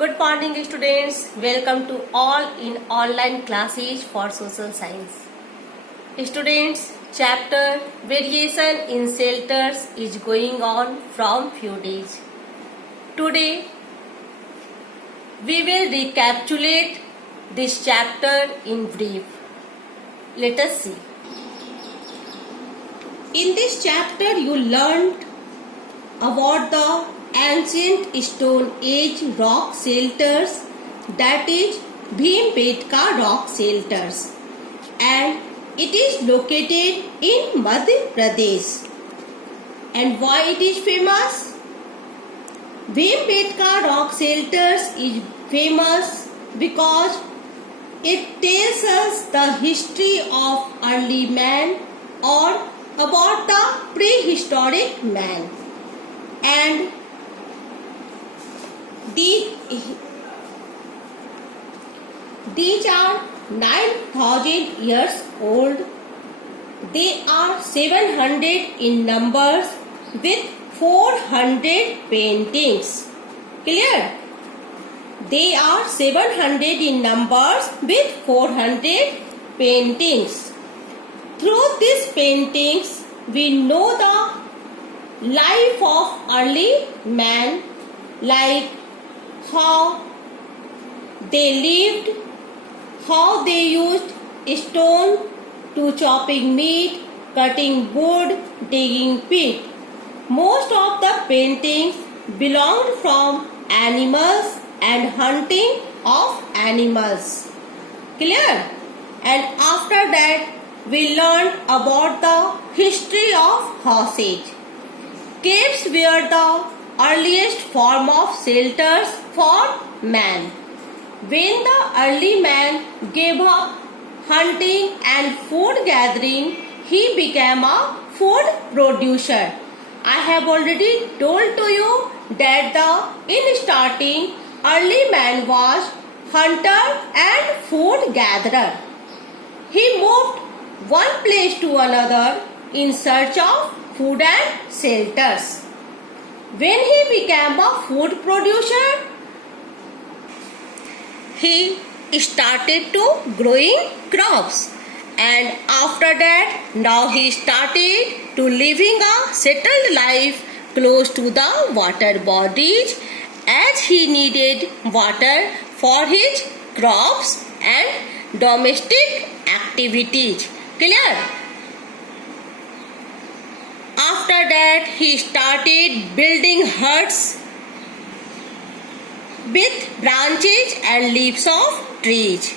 Good morning students, welcome to all in online classes for social science. Students, chapter variation in shelters is going on from few days. Today we will recapitulate this chapter in brief. Let us see. In this chapter you learned about the ancient stone age rock shelters, that is Bhimbetka rock shelters, and it is located in Madhya Pradesh. And why it is famous? Bhimbetka rock shelters is famous because it tells us the history of early man or about the prehistoric man. And these are 9,000 years old. They are 700 in numbers with 400 paintings. Clear? They are 700 in numbers with 400 paintings. Through these paintings, we know the life of early man, like how they lived, how they used stone to chopping meat, cutting wood, digging pit. Most of the paintings belonged from animals and hunting of animals. Clear? And after that, we learned about the history of horses. Caves were the earliest form of shelters for man. When the early man gave up hunting and food gathering, he became a food producer. I have already told to you that in starting, early man was hunter and food gatherer. He moved one place to another in search of food and shelters. When he became a food producer, he started to growing crops, and after that now he started to living a settled life close to the water bodies, as he needed water for his crops and domestic activities. Clear? After that he started building huts with branches and leaves of trees.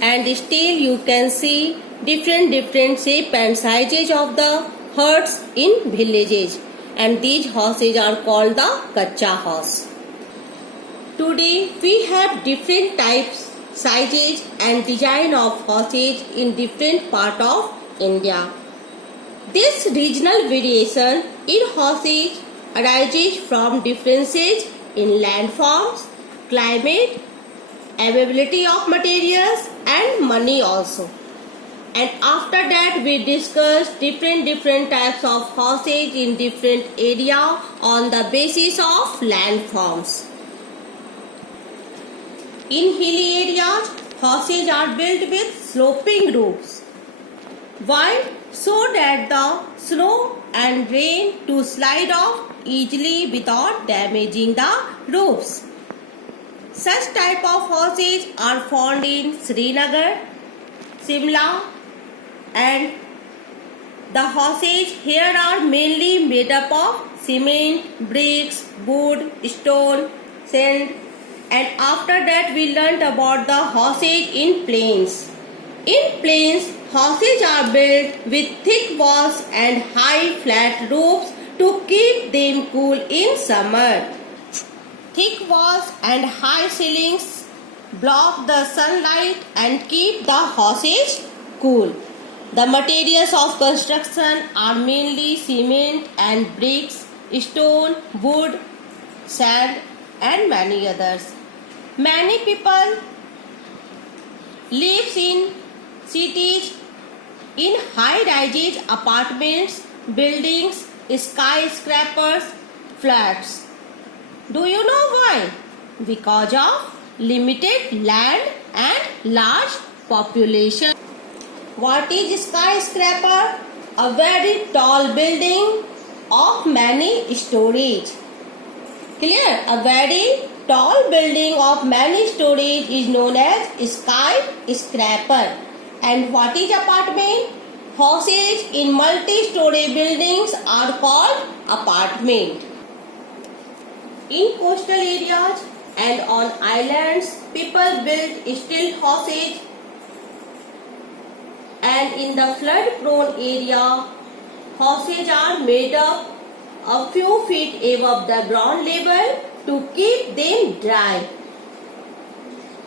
And still you can see different shape and sizes of the huts in villages. And these houses are called the Kacha house. Today we have different types, sizes and design of houses in different part of India. This regional variation in houses arises from differences in landforms, climate, availability of materials and money also. And after that we discuss different types of houses in different area on the basis of landforms. In hilly areas, houses are built with sloping roofs. Why? So that the snow and rain to slide off easily without damaging the roofs. Such type of houses are found in Srinagar, Simla, and the houses here are mainly made up of cement, bricks, wood, stone, sand, and after that we learnt about the houses in plains. In plains, houses are built with thick walls and high flat roofs to keep them cool in summer. Thick walls and high ceilings block the sunlight and keep the houses cool. The materials of construction are mainly cement and bricks, stone, wood, sand and many others. Many people live in cities in high-rises apartments, buildings, skyscrapers, flats. Do you know why? because of limited land and large population. What is skyscraper? A very tall building of many stories. Clear? A very tall building of many stories is known as skyscraper. And what is apartment? Houses in multi-story buildings are called apartment. In coastal areas and on islands, people build stilt houses, and in the flood-prone area, houses are made up a few feet above the ground level to keep them dry.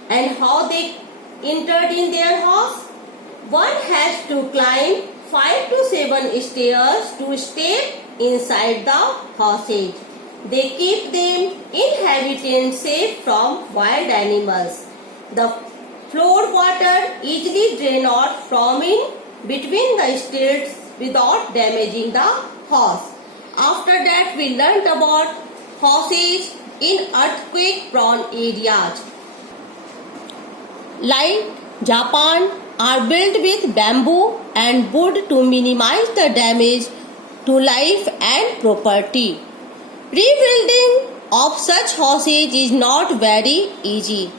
And how they entered in their house? One has to climb 5 to 7 stairs to step inside the houses. They keep them inhabitants safe from wild animals. The floor water easily drains out from in between the stilts without damaging the house. After that, we learnt about houses in earthquake-prone areas. Like Japan, are built with bamboo and wood to minimize the damage to life and property. Rebuilding of such houses is not very easy.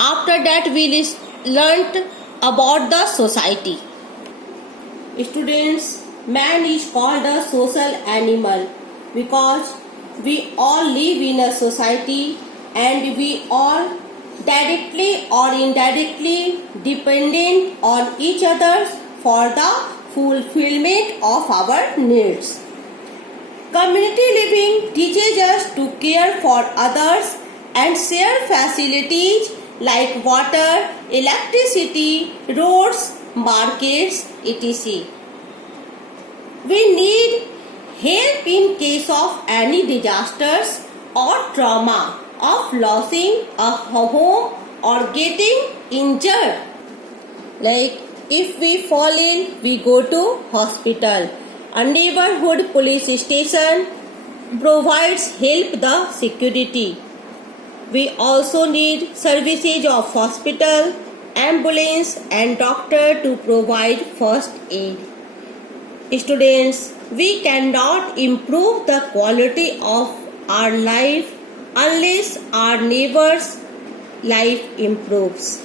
After that, we learnt about the society. Students, man is called a social animal because we all live in a society and we all directly or indirectly dependent on each other for the fulfillment of our needs. Community living teaches us to care for others and share facilities like water, electricity, roads, markets, etc. We need help in case of any disasters or trauma of losing a home or getting injured. Like if we fall ill, we go to hospital. A neighborhood police station provides help the security. We also need services of hospital, ambulance and doctor to provide first aid. Students, we cannot improve the quality of our life unless our neighbor's life improves.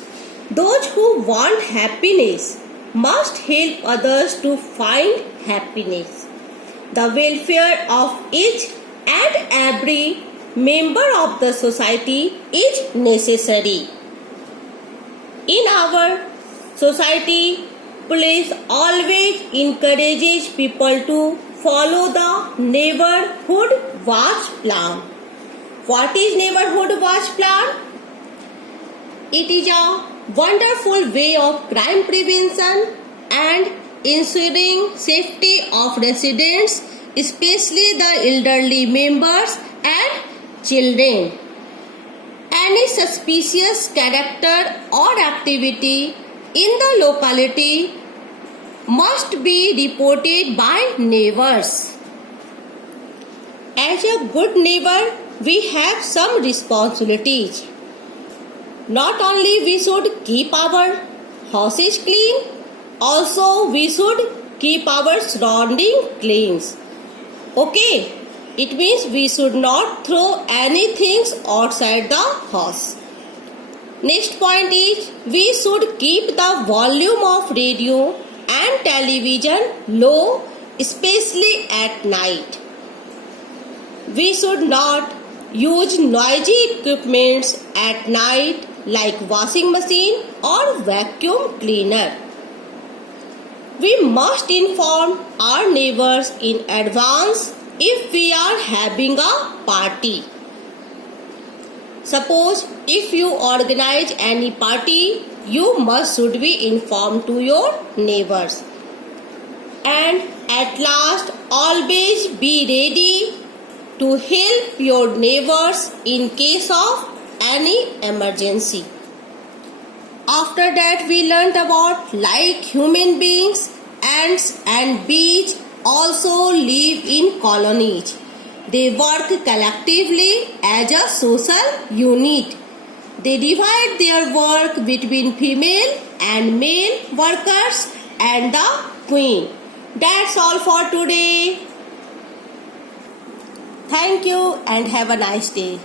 Those who want happiness must help others to find happiness. The welfare of each and every member of the society is necessary. In our society, police always encourages people to follow the neighborhood watch plan. What is neighborhood watch plan? It is a wonderful way of crime prevention and ensuring safety of residents, especially the elderly members and children. Any suspicious character or activity in the locality must be reported by neighbors. As a good neighbor, we have some responsibilities. Not only we should keep our houses clean, also we should keep our surrounding clean. Okay, it means we should not throw anything outside the house. Next point is we should keep the volume of radio and television low, especially at night. We should not use noisy equipments at night like washing machine or vacuum cleaner. We must inform our neighbors in advance if we are having a party. Suppose if you organize any party, you should be informed to your neighbors. And at last, always be ready to help your neighbors in case of any emergency. After that, we learnt about like human beings, ants and bees also live in colonies. They work collectively as a social unit. They divide their work between female and male workers and the queen. That's all for today. Thank you and have a nice day.